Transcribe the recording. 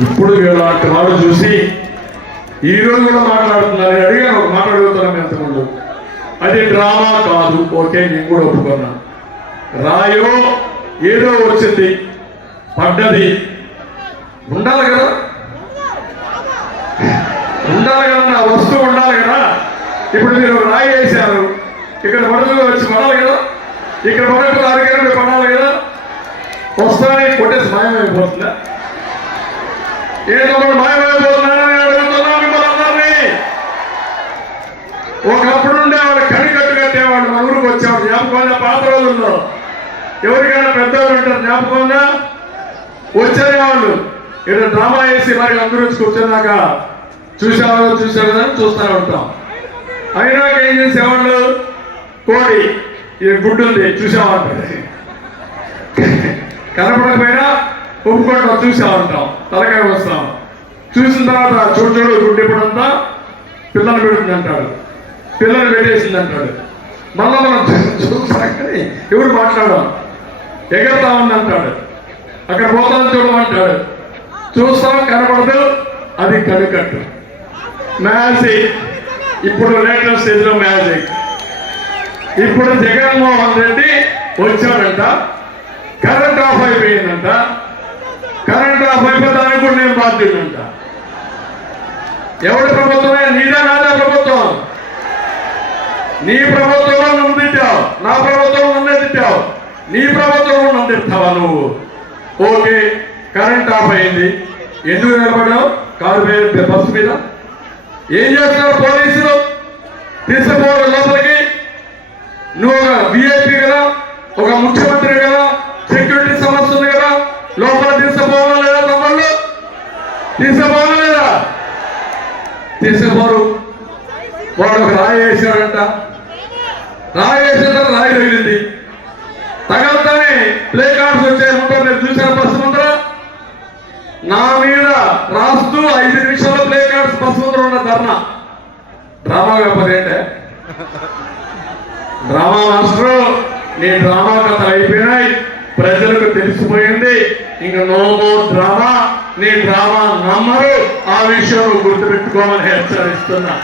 ఇప్పుడు ఇలాంటి వాళ్ళు చూసి ఈ రోజు కూడా మాట్లాడుతున్నారు అడిగాను. ఒక మాట అడుగుతున్నాను ఎంతమంది అది డ్రామా కాదు. ఓకే నేను కూడా ఒప్పుకున్నా. రాయో ఏదో వచ్చింది. పడ్డది. ఉండాలి కదా? ఉండాలి కదా? నా వస్తువు ఉండాలి కదా? ఇప్పుడు మీరు ఒక రాయి వేశారు. ఇక్కడ పడుతుంది వచ్చి పడాలి కదా? ఇక్కడ పడకపోతే అడిగారు పడాలి కదా? వస్తానే కొట్టేసి మాయమైపోతుందా? ఏదో మాయమైపోతున్నారని మాయమైపోతున్నాడని అడుగుతున్నా మిమ్మల్ని అందరినీ. ఒకప్పుడు ఉండేవాడు కనికట్టు కట్టేవాడు మన ఊరికి వచ్చేవాడు. జ్ఞాపకం పాత రోజుల్లో. ఎవరికైనా పెద్దవాళ్ళు ఉంటారు జ్ఞాపకంగా వచ్చేది వాళ్ళు. ఇక్కడ డ్రామా వేసి మరి అందరూ కూర్చున్నాక చూసేవాళ్ళు చూసారు కదా చూస్తూనే ఉంటాం. అయినా ఏం చేసేవాళ్ళు? కోడి ఇది గుడ్డు ఉంది చూసేవాళ్ళు. కనపడకపోయినా ఒప్పుకుంటాం చూసా ఉంటాం. తలకాయ వస్తాం. చూసిన తర్వాత చూడు చూడు గుడ్డు పిల్లలు పెడుతుంది అంటాడు పిల్లలు పెట్టేసింది అంటాడు మళ్ళా మనం చూస్తాం కానీ ఎవరు మాట్లాడడం? ఎగరతా అంటాడు అక్కడ పోతాం చూడమంటాడు. చూస్తాం కనపడదు అది కనుకట్టు. మ్యాజిక్. ఇప్పుడు లేటెస్ట్ స్టేజ్లో మ్యాజిక్. ఇప్పుడు జగన్మోహన్ రెడ్డి వచ్చాడంట. కరెంట్ ఆఫ్ అయిపోయిందంట కరెంట్ ఆఫ్ అయిపోతానికి కూడా నేను బాధ్యుడంట ఎవరి ప్రభుత్వమే నీదా నాదే ప్రభుత్వం? నీ ప్రభుత్వంలో నన్ను తిట్టావు. నా ప్రభుత్వం నన్నే తిట్టావు. నీ ప్రభుత్వం నన్ను తిట్టావా నువ్వు? ఓకే కరెంట్ ఆఫ్ అయింది. ఎందుకు నిలబడ్డావు కారు మీద బస్సు మీద. ఏం చేస్తున్నారు పోలీసులు? తీసుకుపోవడం లోపలికి. నువ్వు ఒక విఐపి కదా ఒక ముఖ్యమంత్రి కదా సెక్యూరిటీ సమస్య ఉంది కదా లోపల తీసుకుపోవాలా లేదా తమ్ముళ్ళు తీసుకుపోవాలా లేదా తీసుకుపోరు వాడు ఒక రాయి వేసాడంట రాయి వేసిన రాయి తగిలింది. తగలతానే ప్లే కార్డ్స్ వచ్చే ఉంటారు నేను చూసాను బస్సు నా మీద రాస్తూ ఐదు నిమిషాల ప్లే కార్డ్స్ బస్సు ఉన్న ధర్నా. డ్రామా కాకపోతే ఏంటే? డ్రామా మాస్టర్ నీ డ్రామా కథలు అయిపోయినాయి. ప్రజలకు తెలిసిపోయింది. ఇంకా నో మోర్ డ్రామా నీ డ్రామా నమ్మరు. ఆ విషయం గుర్తుపెట్టుకోమని హెచ్చరిస్తున్నా.